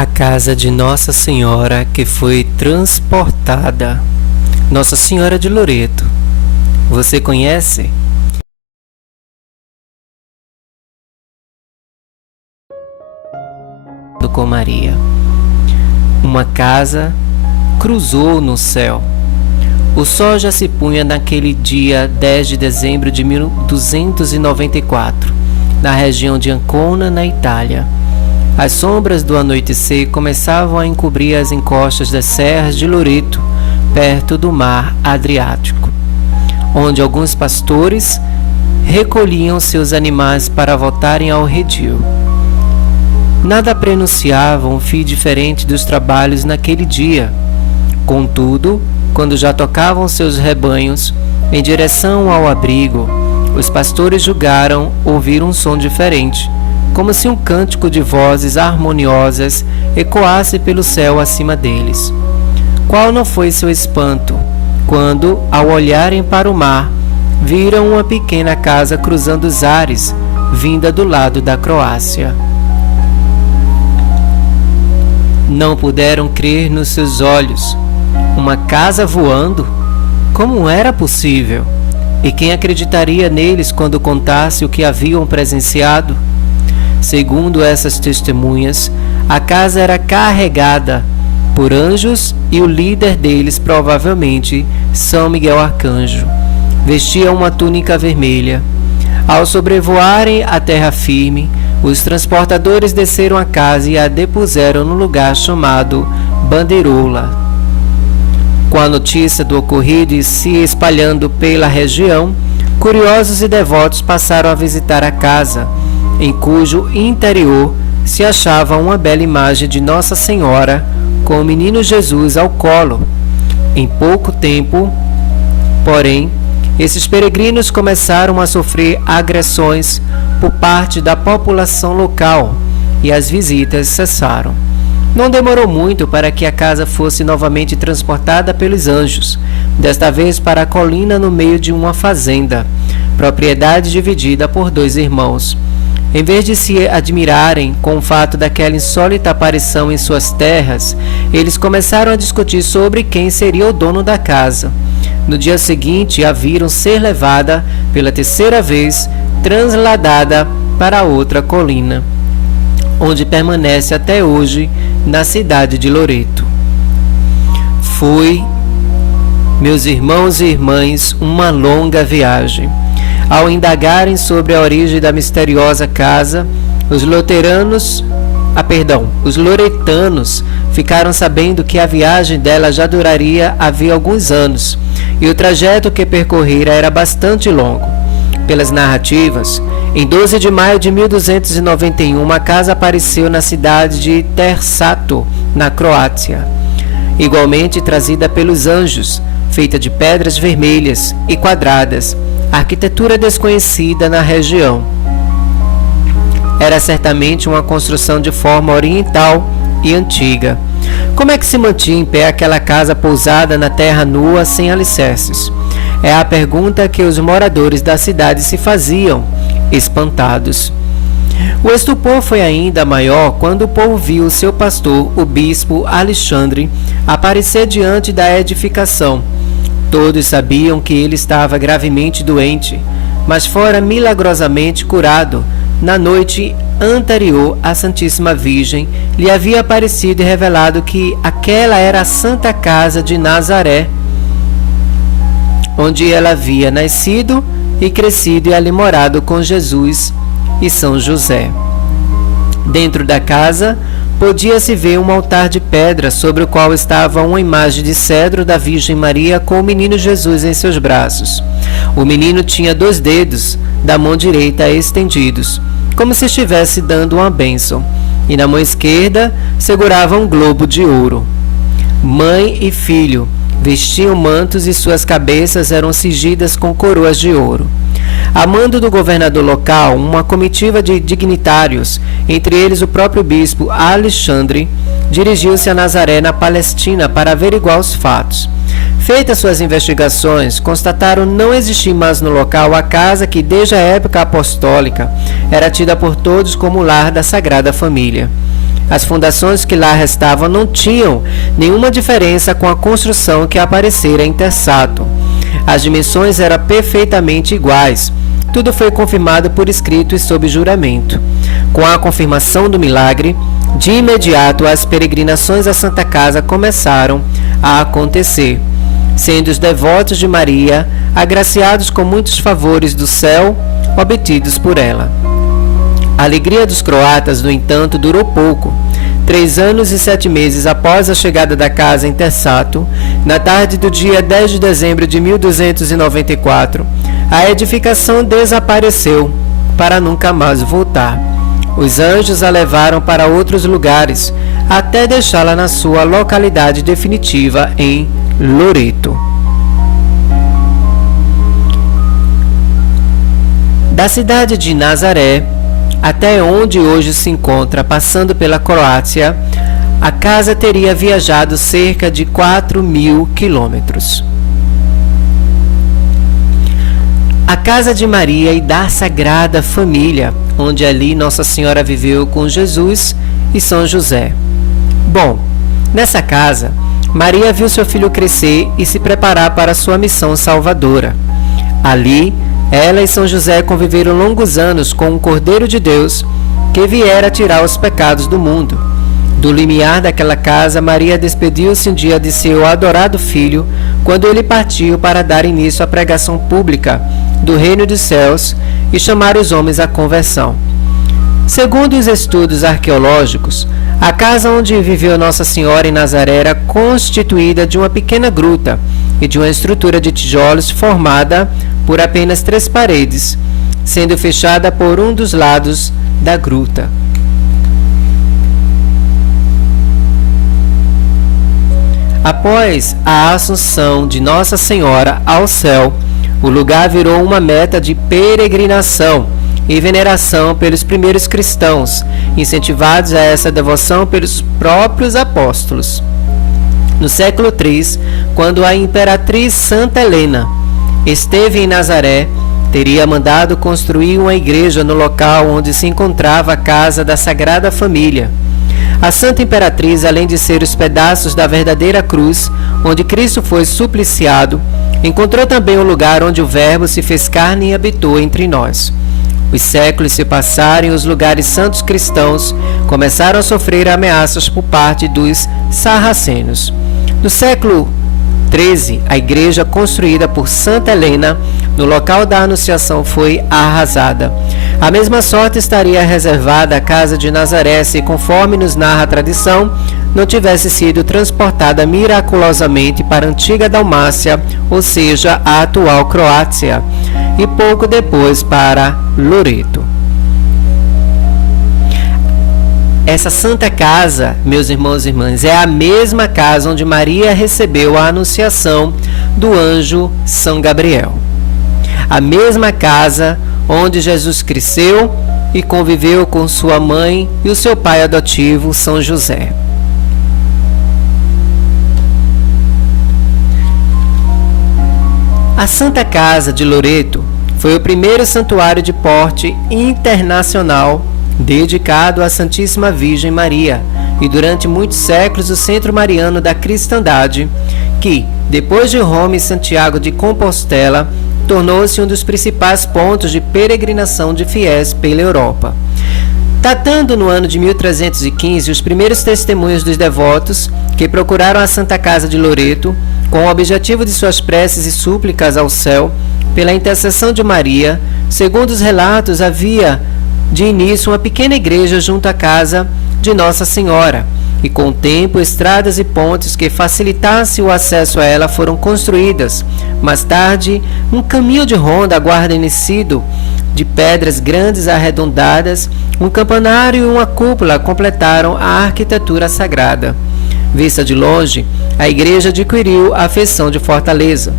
A casa de Nossa Senhora que foi transportada. Nossa Senhora de Loreto. Você conhece? Com Maria. Uma casa cruzou no céu. O sol já se punha naquele dia 10 de dezembro de 1294, na região de Ancona, na Itália. As sombras do anoitecer começavam a encobrir as encostas das serras de Loreto, perto do mar Adriático, onde alguns pastores recolhiam seus animais para voltarem ao redil. Nada prenunciava um fim diferente dos trabalhos naquele dia. Contudo, quando já tocavam seus rebanhos em direção ao abrigo, os pastores julgaram ouvir um som diferente, como se um cântico de vozes harmoniosas ecoasse pelo céu acima deles. Qual não foi seu espanto, quando, ao olharem para o mar, viram uma pequena casa cruzando os ares, vinda do lado da Croácia. Não puderam crer nos seus olhos. Uma casa voando? Como era possível? E quem acreditaria neles quando contasse o que haviam presenciado? Segundo essas testemunhas, a casa era carregada por anjos e o líder deles, provavelmente São Miguel Arcanjo, vestia uma túnica vermelha. Ao sobrevoarem a terra firme, os transportadores desceram a casa e a depuseram no lugar chamado Bandeirola. Com a notícia do ocorrido e se espalhando pela região, curiosos e devotos passaram a visitar a casa, em cujo interior se achava uma bela imagem de Nossa Senhora com o menino Jesus ao colo. Em pouco tempo, porém, esses peregrinos começaram a sofrer agressões por parte da população local e as visitas cessaram. Não demorou muito para que a casa fosse novamente transportada pelos anjos, desta vez para a colina no meio de uma fazenda, propriedade dividida por dois irmãos. Em vez de se admirarem com o fato daquela insólita aparição em suas terras, eles começaram a discutir sobre quem seria o dono da casa. No dia seguinte, a viram ser levada pela terceira vez, transladada para outra colina, onde permanece até hoje, na cidade de Loreto. Foi, meus irmãos e irmãs, uma longa viagem. Ao indagarem sobre a origem da misteriosa casa, os loretanos ficaram sabendo que a viagem dela já duraria havia alguns anos, e o trajeto que percorrera era bastante longo. Pelas narrativas, em 12 de maio de 1291, uma casa apareceu na cidade de Tersato, na Croácia, igualmente trazida pelos anjos, feita de pedras vermelhas e quadradas, arquitetura desconhecida na região. Era certamente uma construção de forma oriental e antiga. Como é que se mantinha em pé aquela casa pousada na terra nua sem alicerces? É a pergunta que os moradores da cidade se faziam, espantados. O estupor foi ainda maior quando o povo viu o seu pastor, o bispo Alexandre, aparecer diante da edificação. Todos sabiam que ele estava gravemente doente, mas fora milagrosamente curado. Na noite anterior, a Santíssima Virgem lhe havia aparecido e revelado que aquela era a Santa Casa de Nazaré, onde ela havia nascido e crescido e ali morado com Jesus e São José. Dentro da casa, podia-se ver um altar de pedra sobre o qual estava uma imagem de cedro da Virgem Maria com o menino Jesus em seus braços. O menino tinha 2 dedos da mão direita estendidos, como se estivesse dando uma bênção, e na mão esquerda segurava um globo de ouro. Mãe e filho vestiam mantos e suas cabeças eram cingidas com coroas de ouro. A mando do governador local, uma comitiva de dignitários, entre eles o próprio bispo Alexandre, dirigiu-se a Nazaré, na Palestina, para averiguar os fatos. Feitas suas investigações, constataram não existir mais no local a casa que, desde a época apostólica, era tida por todos como lar da Sagrada Família. As fundações que lá restavam não tinham nenhuma diferença com a construção que aparecera em Tersato. As dimensões eram perfeitamente iguais. Tudo foi confirmado por escrito e sob juramento. Com a confirmação do milagre, de imediato as peregrinações à Santa Casa começaram a acontecer, sendo os devotos de Maria agraciados com muitos favores do céu obtidos por ela. A alegria dos croatas, no entanto, durou pouco. 3 anos e 7 meses após a chegada da casa em Tersato, na tarde do dia 10 de dezembro de 1294, a edificação desapareceu para nunca mais voltar. Os anjos a levaram para outros lugares, até deixá-la na sua localidade definitiva em Loreto. Da cidade de Nazaré até onde hoje se encontra, passando pela Croácia, a casa teria viajado cerca de 4.000 quilômetros. A casa de Maria e da Sagrada Família, onde ali Nossa Senhora viveu com Jesus e São José. Bom, nessa casa, Maria viu seu filho crescer e se preparar para sua missão salvadora. Ali, ela e São José conviveram longos anos com o Cordeiro de Deus que viera tirar os pecados do mundo. Do limiar daquela casa, Maria despediu-se um dia de seu adorado filho, quando ele partiu para dar início à pregação pública do reino dos céus e chamar os homens à conversão. Segundo os estudos arqueológicos, a casa onde viveu Nossa Senhora em Nazaré era constituída de uma pequena gruta e de uma estrutura de tijolos formada por apenas 3 paredes, sendo fechada por um dos lados da gruta. Após a assunção de Nossa Senhora ao céu, o lugar virou uma meta de peregrinação e veneração pelos primeiros cristãos, incentivados a essa devoção pelos próprios apóstolos. No século III, quando a imperatriz Santa Helena esteve em Nazaré, teria mandado construir uma igreja no local onde se encontrava a casa da Sagrada Família. A Santa Imperatriz, além de ser os pedaços da verdadeira cruz, onde Cristo foi supliciado, encontrou também o lugar onde o Verbo se fez carne e habitou entre nós. Os séculos se passaram e os lugares santos cristãos começaram a sofrer ameaças por parte dos sarracenos. No século XIII, a igreja construída por Santa Helena no local da Anunciação foi arrasada. A mesma sorte estaria reservada à casa de Nazaré se, conforme nos narra a tradição, não tivesse sido transportada miraculosamente para a antiga Dalmácia, ou seja, a atual Croácia, e pouco depois para Loreto. Essa Santa Casa, meus irmãos e irmãs, é a mesma casa onde Maria recebeu a anunciação do anjo São Gabriel. A mesma casa onde Jesus cresceu e conviveu com sua mãe e o seu pai adotivo, São José. A Santa Casa de Loreto foi o primeiro santuário de porte internacional dedicado à Santíssima Virgem Maria e durante muitos séculos o centro mariano da cristandade, que, depois de Roma e Santiago de Compostela, tornou-se um dos principais pontos de peregrinação de fiéis pela Europa. Datando no ano de 1315, os primeiros testemunhos dos devotos que procuraram a Santa Casa de Loreto, com o objetivo de suas preces e súplicas ao céu, pela intercessão de Maria, segundo os relatos, havia de início uma pequena igreja junto à casa de Nossa Senhora, e com o tempo estradas e pontes que facilitassem o acesso a ela foram construídas. Mais tarde, um caminho de ronda guarnecido de pedras grandes arredondadas, um campanário e uma cúpula completaram a arquitetura sagrada. Vista de longe, a igreja adquiriu a feição de fortaleza.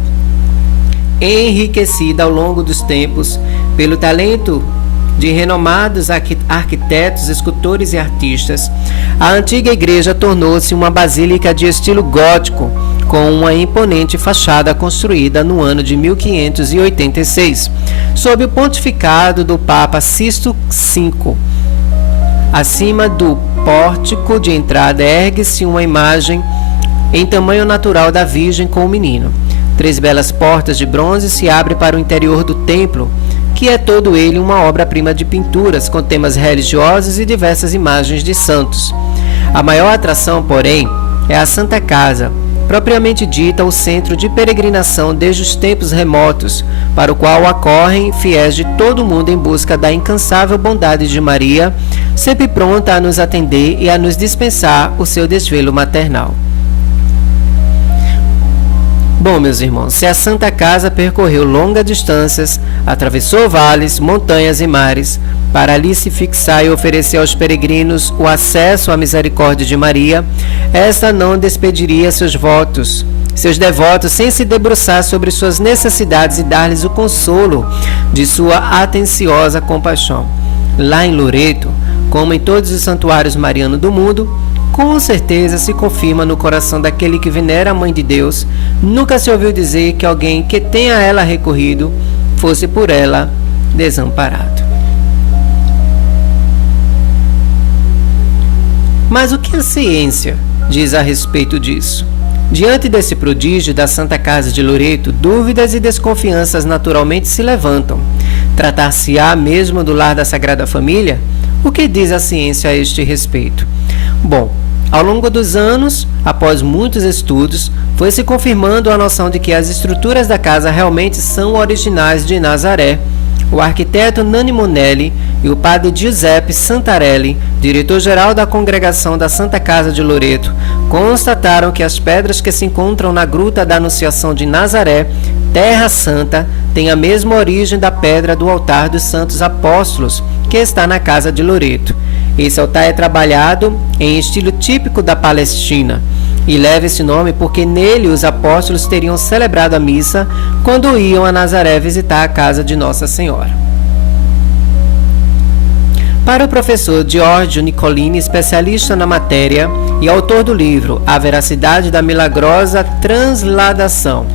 Enriquecida ao longo dos tempos pelo talento de renomados arquitetos, escultores e artistas, a antiga igreja tornou-se uma basílica de estilo gótico, com uma imponente fachada construída no ano de 1586, sob o pontificado do Papa Sisto V. Acima do pórtico de entrada ergue-se uma imagem em tamanho natural da Virgem com o menino. 3 belas portas de bronze se abrem para o interior do templo, que é todo ele uma obra-prima de pinturas com temas religiosos e diversas imagens de santos. A maior atração, porém, é a Santa Casa, propriamente dita o centro de peregrinação desde os tempos remotos, para o qual acorrem fiéis de todo o mundo em busca da incansável bondade de Maria, sempre pronta a nos atender e a nos dispensar o seu desvelo maternal. Bom, meus irmãos, se a Santa Casa percorreu longas distâncias, atravessou vales, montanhas e mares, para ali se fixar e oferecer aos peregrinos o acesso à misericórdia de Maria, esta não despediria seus devotos, sem se debruçar sobre suas necessidades e dar-lhes o consolo de sua atenciosa compaixão. Lá em Loreto, como em todos os santuários marianos do mundo, com certeza se confirma no coração daquele que venera a Mãe de Deus, nunca se ouviu dizer que alguém que tenha a ela recorrido fosse por ela desamparado. Mas o que a ciência diz a respeito disso? Diante desse prodígio da Santa Casa de Loreto, dúvidas e desconfianças naturalmente se levantam. Tratar-se-á mesmo do lar da Sagrada Família? O que diz a ciência a este respeito? Bom, ao longo dos anos, após muitos estudos, foi se confirmando a noção de que as estruturas da casa realmente são originais de Nazaré. O arquiteto Nanni Monelli e o padre Giuseppe Santarelli, diretor-geral da Congregação da Santa Casa de Loreto, constataram que as pedras que se encontram na Gruta da Anunciação de Nazaré, Terra Santa, têm a mesma origem da pedra do altar dos Santos Apóstolos, que está na Casa de Loreto. Esse altar é trabalhado em estilo típico da Palestina e leva esse nome porque nele os apóstolos teriam celebrado a missa quando iam a Nazaré visitar a casa de Nossa Senhora. Para o professor Giorgio Nicolini, especialista na matéria e autor do livro A Veracidade da Milagrosa Transladação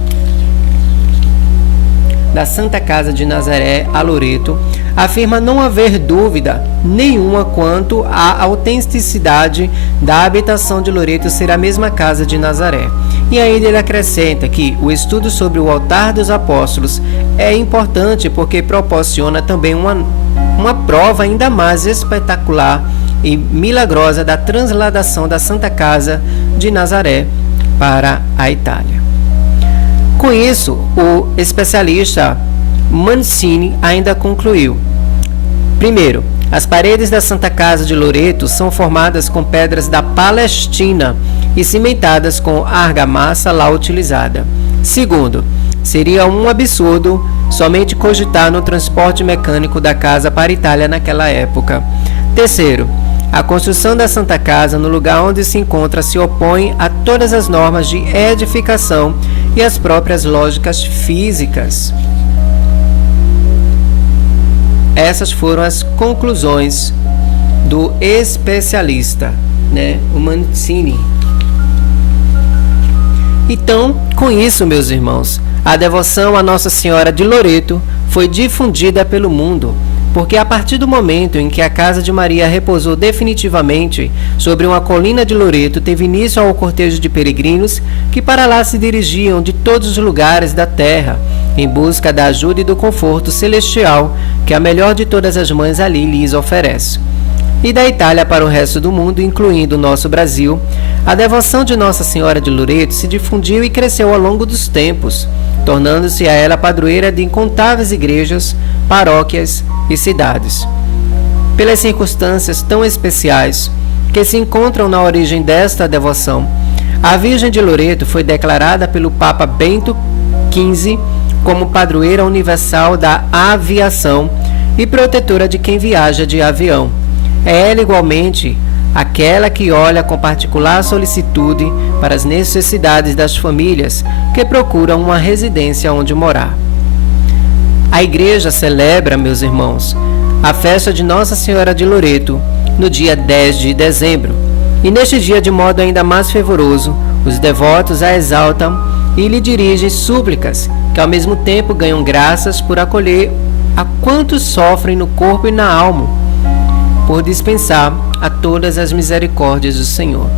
da Santa Casa de Nazaré a Loreto, afirma não haver dúvida nenhuma quanto à autenticidade da habitação de Loreto ser a mesma casa de Nazaré. E ainda ele acrescenta que o estudo sobre o altar dos apóstolos é importante porque proporciona também uma prova ainda mais espetacular e milagrosa da transladação da Santa Casa de Nazaré para a Itália. Com isso, o especialista Mancini ainda concluiu: primeiro, as paredes da Santa Casa de Loreto são formadas com pedras da Palestina e cimentadas com a argamassa lá utilizada. Segundo, seria um absurdo somente cogitar no transporte mecânico da casa para a Itália naquela época. Terceiro, a construção da Santa Casa no lugar onde se encontra se opõe a todas as normas de edificação e as próprias lógicas físicas. Essas foram as conclusões do especialista, o Mancini. Então, com isso, meus irmãos, a devoção a Nossa Senhora de Loreto foi difundida pelo mundo, porque a partir do momento em que a casa de Maria repousou definitivamente sobre uma colina de Loreto, teve início ao cortejo de peregrinos que para lá se dirigiam de todos os lugares da terra, em busca da ajuda e do conforto celestial que a melhor de todas as mães ali lhes oferece. E da Itália para o resto do mundo, incluindo o nosso Brasil, a devoção de Nossa Senhora de Loreto se difundiu e cresceu ao longo dos tempos, tornando-se a ela padroeira de incontáveis igrejas, paróquias e cidades. Pelas circunstâncias tão especiais que se encontram na origem desta devoção, a Virgem de Loreto foi declarada pelo Papa Bento XV como padroeira universal da aviação e protetora de quem viaja de avião. É ela igualmente aquela que olha com particular solicitude para as necessidades das famílias que procuram uma residência onde morar. A Igreja celebra, meus irmãos, a festa de Nossa Senhora de Loreto no dia 10 de dezembro, e neste dia, de modo ainda mais fervoroso, os devotos a exaltam e lhe dirigem súplicas, que ao mesmo tempo ganham graças por acolher a quantos sofrem no corpo e na alma, por dispensar a todas as misericórdias do Senhor.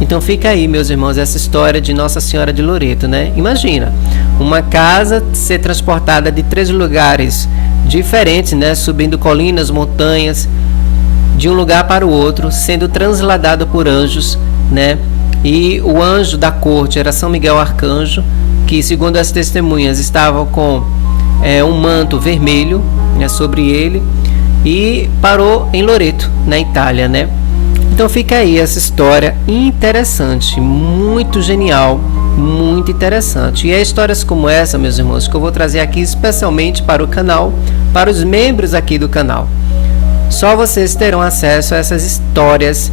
Então fica aí, meus irmãos, essa história de Nossa Senhora de Loreto, né? Imagina, uma casa ser transportada de 3 lugares diferentes, né? Subindo colinas, montanhas, de um lugar para o outro, sendo transladado por anjos, né? E o anjo da corte era São Miguel Arcanjo, que, segundo as testemunhas, estava com um manto vermelho, né, sobre ele, e parou em Loreto, na Itália, né? Então fica aí essa história interessante, muito genial, muito interessante. E é histórias como essa, meus irmãos, que eu vou trazer aqui especialmente para o canal, para os membros aqui do canal. Só vocês terão acesso a essas histórias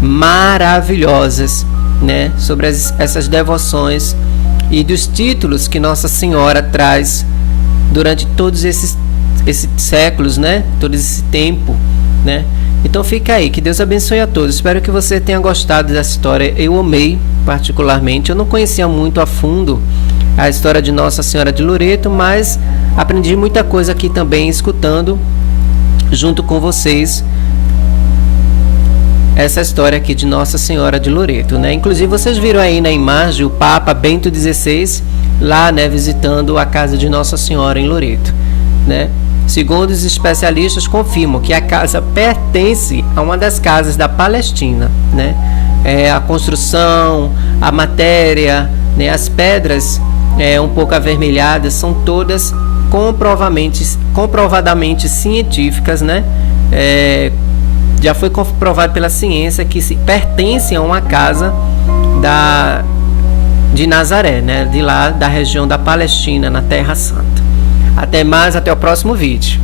maravilhosas, né, sobre essas devoções e dos títulos que Nossa Senhora traz durante todos esses séculos, né, todo esse tempo, né? Então fica aí, que Deus abençoe a todos. Espero que você tenha gostado dessa história. Eu amei particularmente. Eu não conhecia muito a fundo a história de Nossa Senhora de Loreto, mas aprendi muita coisa aqui também, escutando junto com vocês essa história aqui de Nossa Senhora de Loreto, né? Inclusive vocês viram aí na imagem o Papa Bento XVI lá, né, visitando a casa de Nossa Senhora em Loreto, né? Segundo os especialistas, confirmam que a casa pertence a uma das casas da Palestina, né? A construção, a matéria, né, as pedras um pouco avermelhadas são todas comprovadamente científicas, né? Já foi comprovado pela ciência que pertencem a uma casa de Nazaré, né? De lá da região da Palestina, na Terra Santa. Até mais, até o próximo vídeo.